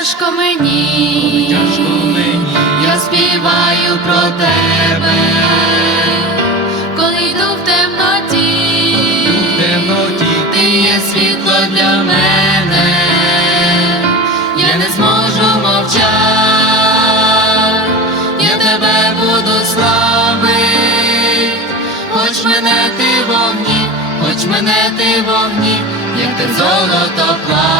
Тяжко мені, Тяжко мені, я співаю про тебе, коли йду в темноті, в темноті. Ти є світло для мене, я не зможу мовчати, я тебе буду славити, хоч мене ти вогні, хоч мене ти вогні, як ти золото плавиш, я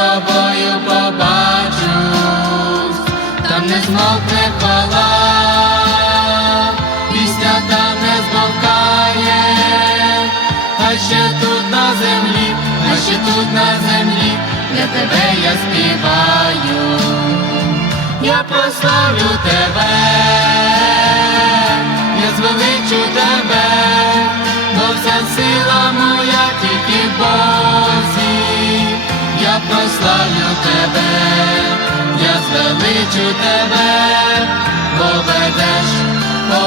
тобою побачусь, там не змовкне хвала, пісня там не змовкає, а ще тут на землі, а ще тут на землі, для тебе я співаю, я прославлю тебе, я звеличу тебе, бо вся сила моя тільки Бозі, я прославлю тебе, я звеличу тебе, бо ведеш по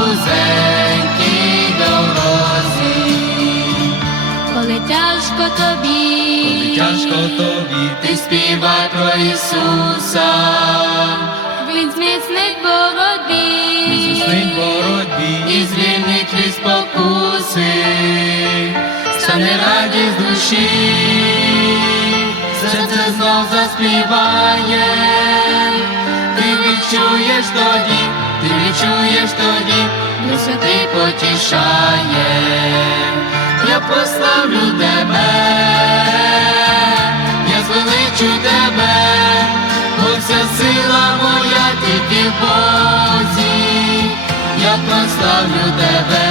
вузенькій дорозі, коли тяжко тобі, Коли тяжко тобі, ти співай про Ісуса, Він зміцнить боротьбі, Зіснить боротьбі, і звільнить від спокуси, стане радість душі, серце знов заспіває, ти відчуєш тоді, ти відчуєш тоді, Дух Святий потішає, я прославлю тебе, я звеличу тебе, бо вся сила моя тільки в Бозі, я прославлю тебе,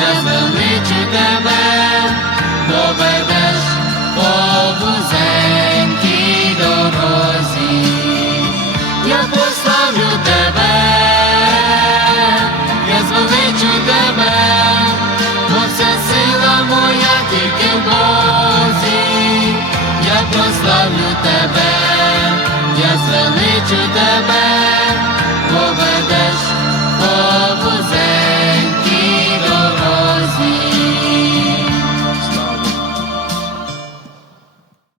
я звеличу тебе, доведеш. тільки в Бозі, я прославлю тебе, я звеличу тебе.